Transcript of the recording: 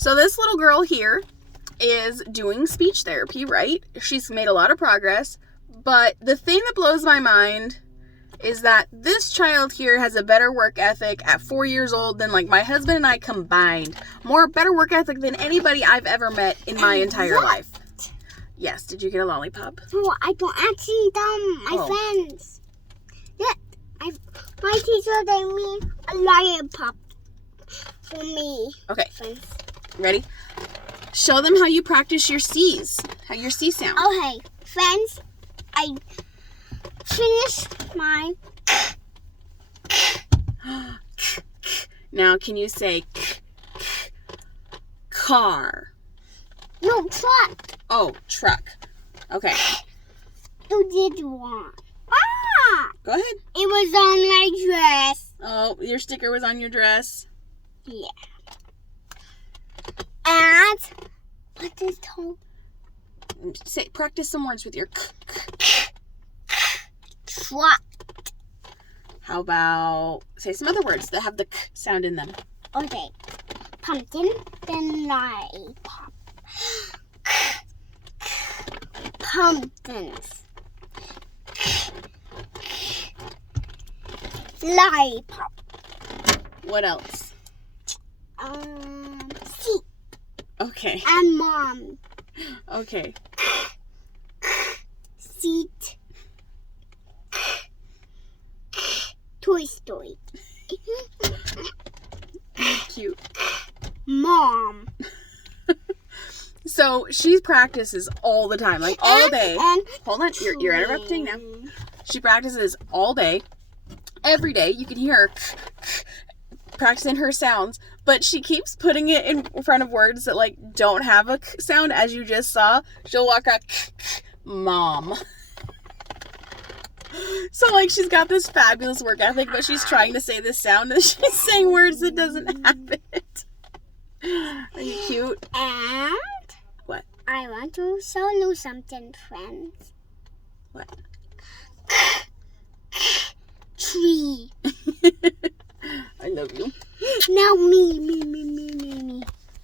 So this little girl here is doing speech therapy, right? She's made a lot of progress, but the thing that blows my mind is that this child here has a better work ethic at 4 years old than like my husband and I combined. Better work ethic than anybody I've ever met in my entire life. Yes, did you get a lollipop? No, I don't actually my friends. Yeah, my teacher gave me a lollipop for me. Okay, Friends. ready? Show them how you practice your C's, your C sound. Okay, friends, I finished my... Now, can you say car? No, truck. Oh, truck. Okay. You did one. Ah! Go ahead. It was on my dress. Oh, your sticker was on your dress. Yeah. And what is told? Practice some words with your Truck. How about say some other words that have the sound in them? Okay. Pumpkin, then lollipop. Pumpkins. Lollipop. What else? Seat. Okay. And mom. Okay. Seat. Toy Story. Cute. Mom. So she practices all the time, like all day. Hold on, you're interrupting now. She practices all day, every day. You can hear her practicing her sounds, but she keeps putting it in front of words that like don't have a sound, as you just saw. She'll walk out, mom. So like she's got this fabulous work ethic, but she's trying to say this sound and she's saying words that doesn't have it. Are you cute? And what? I want to show you something, friends. What? Tree. I love you. Now me.